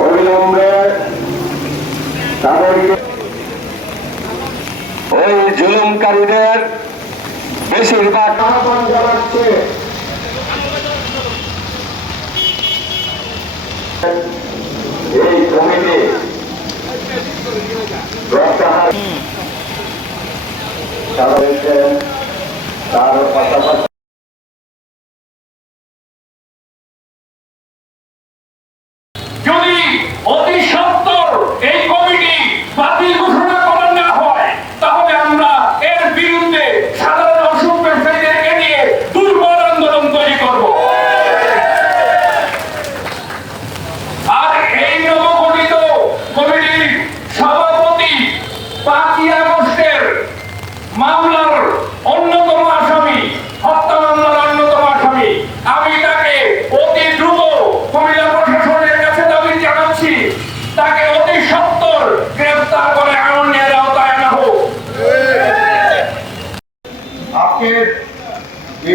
অবিলম্বে তাদেরকে ওই জুলুমকারীদের বেশিরভাগ আহ্বান জানাচ্ছে। এই কমিটি প্রত্যাহার তার পাশাপাশি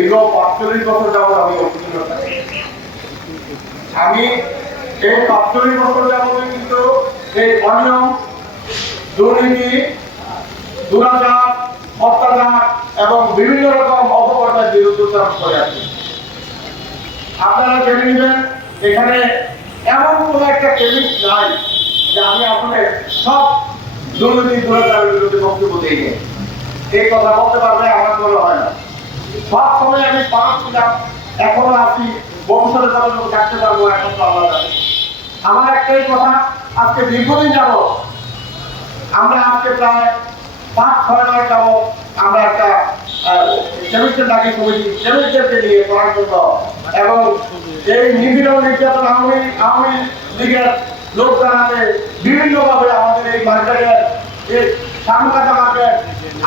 দীর্ঘ পাঁচচল্লিশ বছর যাবত আমি আমি এই পাঁচচল্লিশ বছর যাবত কিন্তু এই অনিয়ম, দুর্নীতি, দুরাচার, অত্যাচার এবং বিভিন্ন রকম অপকর্মের বিরুদ্ধে করে আছি। আপনারা জেনে নেবেন, এখানে এমন কোনো একটা কেমিক নাই যে আমি আপনাদের সব দুর্নীতি, দুরাচারের বিরুদ্ধে বক্তব্য দিই এই কথা বলতে পারবে আমার মনে হয় না। আমি পালন ছিলাম এখনও আছি, ভবিষ্যতে যতটুকু থাকতে পারব, এখন তো আল্লাহ। আমার একটাই কথা, আজকে দীর্ঘদিন যাব। আমরা আজকে প্রায় পাঁচ ছয় মাস যাব। আমরা একটা সেমিস্টার ডাকি কমিটি সেমিস্টারকে নিয়ে করার জন্য এবং এই নিপীড়ন নির্যাতন আওয়ামী আওয়ামী লীগের লোক জানাতে বিভিন্নভাবে আমাদের এই মার্কেটের এই সামকাতা মার্কেট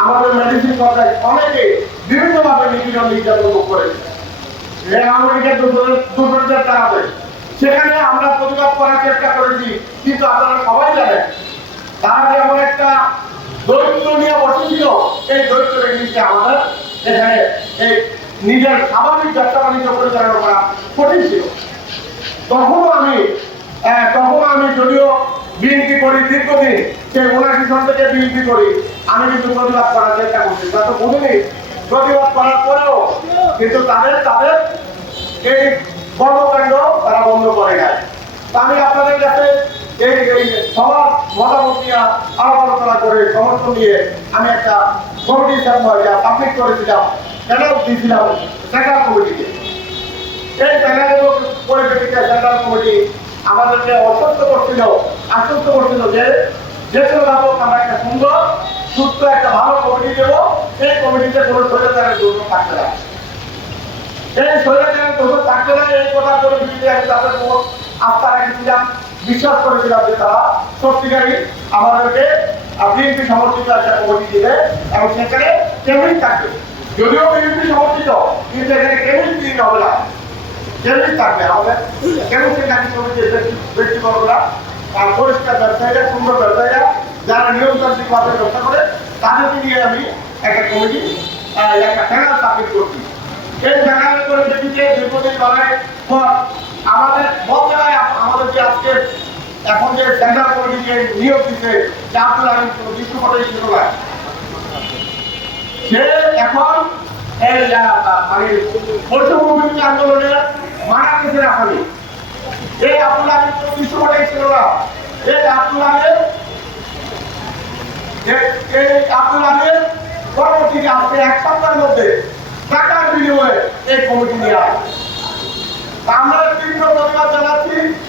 আমাদের মেডিসিন কমপ্লেক্স অনেকে বিভিন্নভাবে নিপীড়ন নির্যাতন ভোগ করেছে। এই আওয়ামী লীগের দুর্নীতির তাড়াতে সেখানে আমরা প্রতিবাদ করার চেষ্টা করেছি কিন্তু আপনারা সবাই জানেন তারা এমন একটা দরিদ্র নিয়ে বসেছিল এই দরিদ্র জিনিসটা আমাদের এখানে এই নিজের স্বাভাবিক ব্যবসা বাণিজ্য পরিচালনা করা কঠিন ছিল। তখনও আমি আহ, তখনও আমি যদিও বিএনপি করি দীর্ঘদিন সেই উনাশি সন থেকে বিএনপি করি আমি কিন্তু প্রতিবাদ করার চেষ্টা করছি। তা তো বুঝিনি প্রতিবাদ করার পরেও কিন্তু তাদের তাদের এই কর্মকাণ্ড তারা বন্ধ করে তা আমি আপনাদের কাছে এই এই সবার মতামত নিয়ে আলাপ আলোচনা করে সমর্থন নিয়ে আমি একটা কমিটি সাবমিট করেছিলাম সেটাও দিয়েছিলাম সেন্ট্রাল কমিটিতে। এই প্যানেলের পরিপ্রেক্ষিতে সেন্ট্রাল কমিটি আমাদেরকে অসুস্থ করছিল, আশ্বস্ত করছিল যে যেসব লাভক আমরা একটা সুন্দর সুস্থ একটা ভালো কমিটি দেবো, সেই কমিটিতে কোনো স্বৈরাচারের দুর্গ থাকবে না। এই স্বৈরাচারের দুর্গ থাকবে না, এই কথা করে বিরুদ্ধে আমি তাদের উপর আস্থা রেখেছিলাম, বিশ্বাস করেছিলাম যে তারা সত্যিকারই আমাদেরকে বিএনপি সমর্থিত একটা কমিটি দিবে এবং সেখানে কেমিক থাকবে যদিও বিএনপি সমর্থিত, কিন্তু এখানে কেমিক দিন হবে না। কেমিক থাকবে আমাদের কেমিকের কাছে কমিটির ব্যক্তিবর্গরা আর পরিষ্কার ব্যবসায়ীরা, সুন্দর ব্যবসায়ীরা যারা নিয়মতান্ত্রিক ভাবে ব্যবসা করে তাদেরকে নিয়ে আমি একটা কমিটি একটা প্যানেল সাবমিট করছি। এই প্যানেল করে দেখিতে দীর্ঘদিন লড়াই পর আমাদের বলতে আমাদের যে আজকে এখন যে সেন্ট্রাল কমিটি যে নিয়োগ দিচ্ছে যে আব্দুল আলিম দৃশ্যপটে ছিল সে এখন মানে বৈষম্য আন্দোলনের মারা কেসের আসামি। এই তো দৃশ্যপটে ছিল না এই আব্দুল এ- এই আব্দুল আলিম পরবর্তীতে আজকে এক সপ্তাহের মধ্যে টাকার বিনিময়ে এই কমিটি নিয়ে আমরা তীব্র প্রতিবাদ জানাচ্ছি।